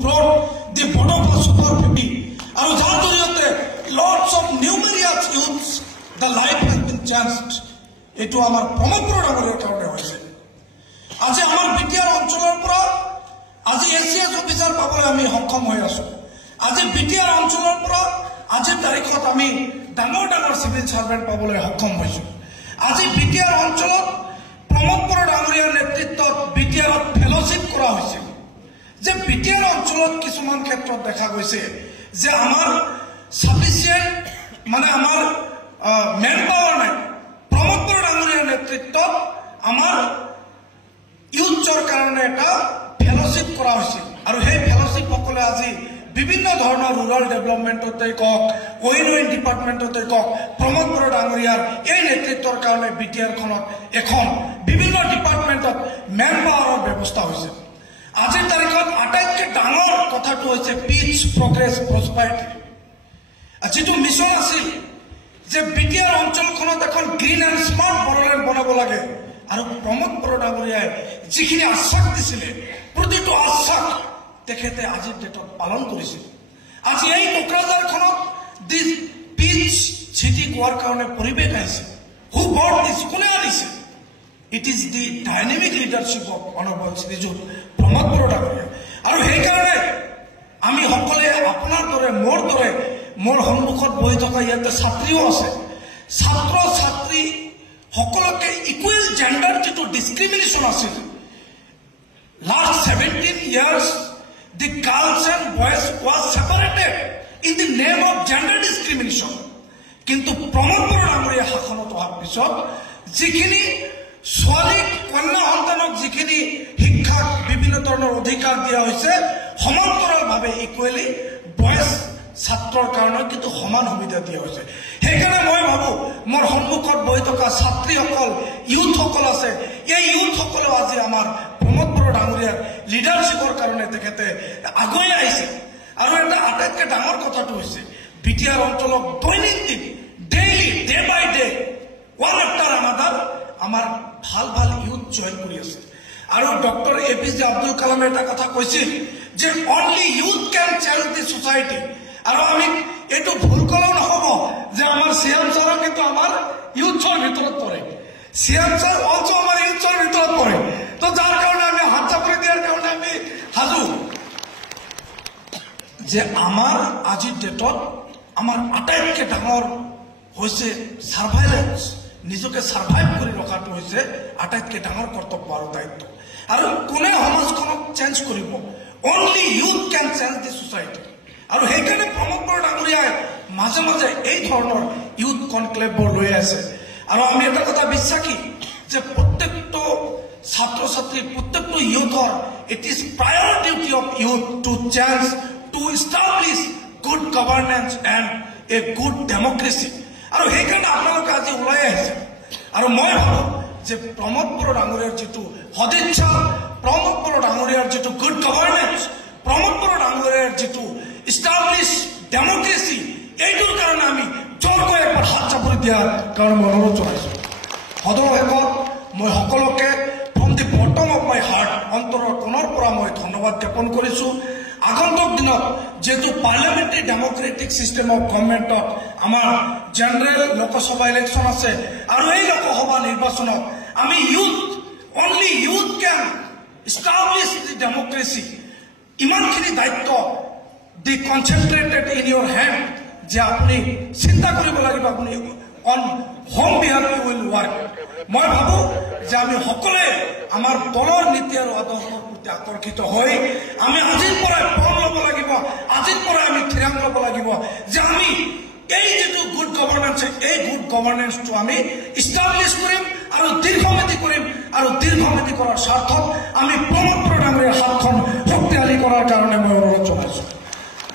brought the Bodofa Super 50 and যাৰ জৰিয়তে lots of numerous youths the life has been changed এটো আমাৰ প্ৰমোদ ডাঙৰীয়াৰ কাৰণে হৈছে আজি আমাৰ বিটিআৰ অঞ্চলৰ পৰা আজি এসিএস অফিচাৰ পাবলৈ আমি সক্ষম হৈ আছো আজি বিটিআৰ অঞ্চলৰ পৰা আজি তাৰিখত আমি ডাঙৰ ডাঙৰ সিভিল সাৰ্ভেন্ট পাবলৈ সক্ষম হৈছো আজি বিটিআৰ অঞ্চলত প্ৰমোদ ডাঙৰীয়াৰ নেতৃত্বত বিটিআৰ ফেলোশিপ কৰা হৈছে যে বিটিআৰ অঞ্চলত কিছুমান ক্ষেত্ৰত দেখা গৈছে যে আমাৰ সাফিসিয়েন্ট মানে আমাৰ মেন পাৱাৰ নাই প্ৰমোদ ডাঙৰীয়াৰ নেতৃত্বত আমাৰ ইউথৰ কাৰণে এটা ফেলোশিপ কৰা হৈছে আৰু সেই ফেলোশিপ সকলে আজি বিভিন্ন ধৰণৰ ৰুৰাল ডেভেলপমেন্টতে কক ওইন ডিপাৰ্টমেন্টতে কক প্ৰমোদ ডাঙৰীয়াৰ এই নেতৃত্বৰ কাৰণে বিটিআৰ খনত এখন বিভিন্ন ডিপাৰ্টমেন্টত মেন পাৱাৰৰ ব্যৱস্থা হৈছে আজিৰ তাৰিখত আটাইতকৈ ডাঙৰ কথাটো হৈছে পিচ প্ৰগ্ৰেছ প্ৰসপাৰিটি আজিটো মিছন আছিল যে বিটিআৰ অঞ্চলখনত এখন গ্ৰীণ এণ্ড স্মাৰ্ট বড়োলেণ্ড বনাব লাগে আৰু প্ৰমোদ ডাঙৰীয়াই যিখিনি আশ্বাস দিছিলে প্ৰতিটো আশ্বাস তেখেতে আজিৰ ডেটত পালন কৰিছে আজি এই কোকৰাঝাৰখনত দি পিচ চিটি কোৱাৰ কাৰণে পৰিৱেশ আহিছে হু বৰ্ড দিছ কোনে আনিছে it is the dynamic leadership of honourable Srijut Pramod ডাঙৰীয়া আৰু সেইকাৰণে আমি সকলোৱে আপোনাৰ দৰে মোৰ সন্মুখত বহি থকা ইয়াতে ছাত্ৰীও আছে ছাত্ৰ ছাত্ৰী সকলোকে ইকুৱেল জেণ্ডাৰ যিটো ডিছক্ৰিমিনেশ্যন আছিল last 17 years the girls and boys was separated in the name of gender discrimination কিন্তু প্ৰমোদ ডাঙৰীয়া শাসনত অহাৰ পিছত যিখিনি ছোৱালী কন্যা সন্তানক যিখিনি শিক্ষা বিভিন্ন ধৰণৰ অধিকাৰ দিয়া হৈছে সমান্তৰালভাৱে ইকুৱেলি বয়স ছাত্ৰৰ কাৰণে কিন্তু সমান সুবিধা দিয়া হৈছে সেইকাৰণে মই ভাবো মোৰ সন্মুখত বহি থকা ছাত্ৰীসকল ইউথসকল আছে এই ইউথসকলে আজি আমাৰ প্ৰমোদ ডাঙৰীয়াৰ লিডাৰশ্বিপৰ কাৰণে তেখেতে আগুৱাই আহিছে আৰু এটা আটাইতকৈ ডাঙৰ কথাটো হৈছে বিটিআৰ অঞ্চলত দৈনন্দিন ডেইলি ডে বাই ডে ওৱান আফটাৰ আনাদাৰ আমাৰ ভাল ভাল ইউথ জইন কৰি আছে আৰু ডক্টৰ এপিজে আব্দুল কালামে এটা কথা কৈছিল যে only youth can change the society আৰু আমি এইটো ভুল কলেও নহব যে আমাৰ সিএম ছাৰো কিন্তু আমাৰ ইউথৰ ভিতৰত পৰে সিএম ছাৰ অলসো আমাৰ ইউথৰ ভিতৰত পৰে তো যাৰ কাৰণে আমি হাত চাপৰি দিয়াৰ কাৰণে আমি সাজু যে আমাৰ আজিৰ ডেটত আমাৰ আটাইতকৈ ডাঙৰ হৈছে সাৰ্ভাইলেন্স নিজকে সাৰ্ভাইভ কৰি ৰখাটো হৈছে আটাইতকৈ ডাঙৰ কৰ্তব্য আৰু দায়িত্ব আৰু কোনে সমাজখনক চেঞ্জ কৰিব only youth can change the society আৰু সেইকাৰণে প্ৰমোদ ডাঙৰীয়াই মাজে মাজে এই ধৰণৰ ইউথ কনক্লেভবোৰ লৈ আছে আৰু আমি এটা কথা বিশ্বাসী যে প্ৰত্যেকটো ছাত্ৰ ছাত্ৰী প্ৰত্যেকটো ইউথৰ it is prior duty of youth to change to establish good governance and a good democracy আৰু সেইকাৰণে আপোনালোকে আজি ওলাই আহিছে আৰু মই ভাবোঁ যে প্ৰমোদ ডাঙৰীয়াৰ যিটো সদিচ্ছা প্ৰমোদ ডাঙৰীয়াৰ যিটো গুড গভৰ্নেন্স প্ৰমোদ ডাঙৰীয়াৰ যিটো ইষ্টাব্লিছ ডেমক্ৰেচি এইটোৰ কাৰণে আমি জোৰকৈ একবাৰ হাত চাপৰি দিয়াৰ কাৰণে মই অনুৰোধ জনাইছোঁ সদৌ শেষত মই সকলোকে from the bottom of my heart অন্তৰৰ কোণৰ পৰা মই ধন্যবাদ জ্ঞাপন কৰিছোঁ আগন্তুক দিনত যেহেতু পাৰ্লিয়ামেণ্টাৰী ডেমক্ৰেটিক চিষ্টেম অফ গভৰ্ণমেণ্টত আমাৰ জেনেৰেল লোকসভা ইলেকশ্যন আছে আৰু এই লোকসভা নিৰ্বাচনত আমি youth only youth can establish the democracy ইমানখিনি দায়িত্ব দি কনচেনট্ৰেটেড ইন ইয়ৰ হেণ্ড যে আপুনি চিন্তা কৰিব লাগিব আপুনি on whom behalf you will work মই ভাবোঁ যে আমি সকলোৱে আমাৰ দলৰ নীতি আৰু আদৰ্শৰ প্ৰতি আকৰ্ষিত হৈ আমি আজিৰ পৰাই ফৰ্ম ল'ব লাগিব আজিৰ পৰাই আমি থিৰাং ল'ব লাগিব যে আমি এই যিটো গুড গভৰ্নেন্স এই গুড গভৰ্নেন্সটো আমি ইষ্টাব্লিছ কৰিম আৰু দীৰ্ঘম্যাদী কৰিম আৰু দীৰ্ঘম্যাদী কৰাৰ স্বাৰ্থত আমি প্ৰমোদ ডাঙৰীয়াৰ হাতখন শক্তিশালী কৰাৰ কাৰণে মই অনুৰোধ জনাইছোঁ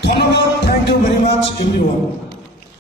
ধন্যবাদ থ্যাংক ইউ ভেৰি মাছ এভৰিওয়ান